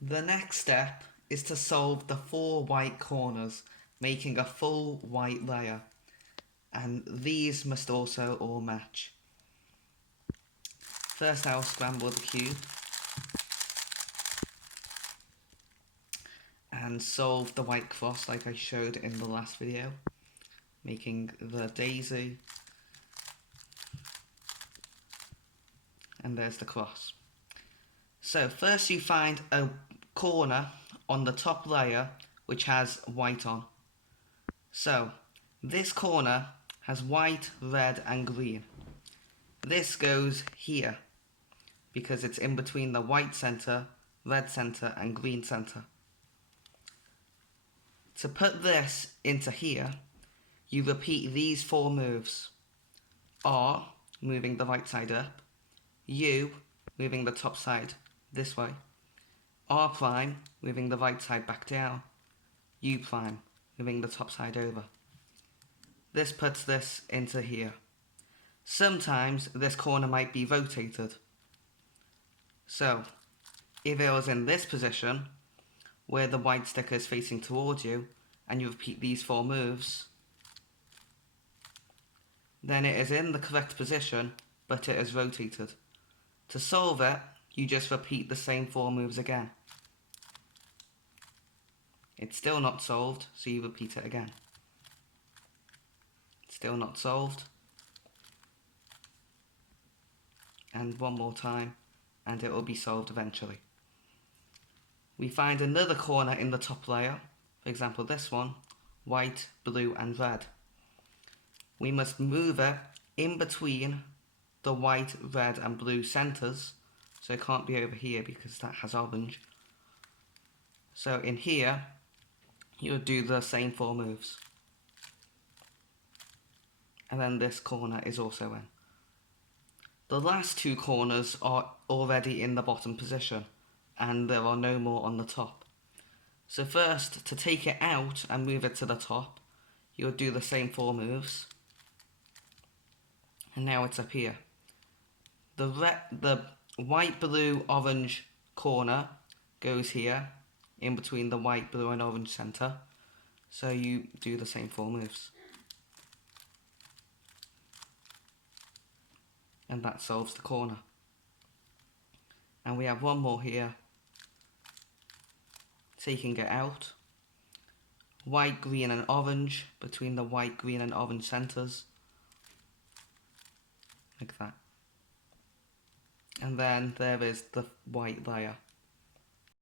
The next step is to solve the 4 white corners, making a full white layer. And these must also all match. First I'll scramble the cube and solve the white cross like I showed in the last video, making the daisy, and there's the cross. So first you find a corner on the top layer which has white on. So this corner has white, red and green. This goes here because it's in between the white center, red center and green center. To put this into here, you repeat these 4 moves. R, moving the right side up. U, moving the top side this way. R prime, moving the right side back down. U prime, moving the top side over. This puts this into here. Sometimes this corner might be rotated. So, if it was in this position, where the white sticker is facing towards you, and you repeat these 4 moves, then it is in the correct position, but it is rotated. To solve it, you just repeat the same 4 moves again. It's still not solved, so you repeat it again. Still not solved. And one more time, and it will be solved eventually. We find another corner in the top layer, for example this one, white, blue and red. We must move it in between the white, red and blue centres, so it can't be over here because that has orange. So in here, you would do the same 4 moves. And then this corner is also in. The last 2 corners are already in the bottom position, and there are no more on the top. So first, to take it out and move it to the top, you would do the same 4 moves. And now it's up here. The white, blue, orange corner goes here, in between the white, blue and orange centre. So you do the same 4 moves. And that solves the corner. And we have one more here. Taking it out. White, green and orange between the white, green and orange centres. Like that. And then there is the white layer.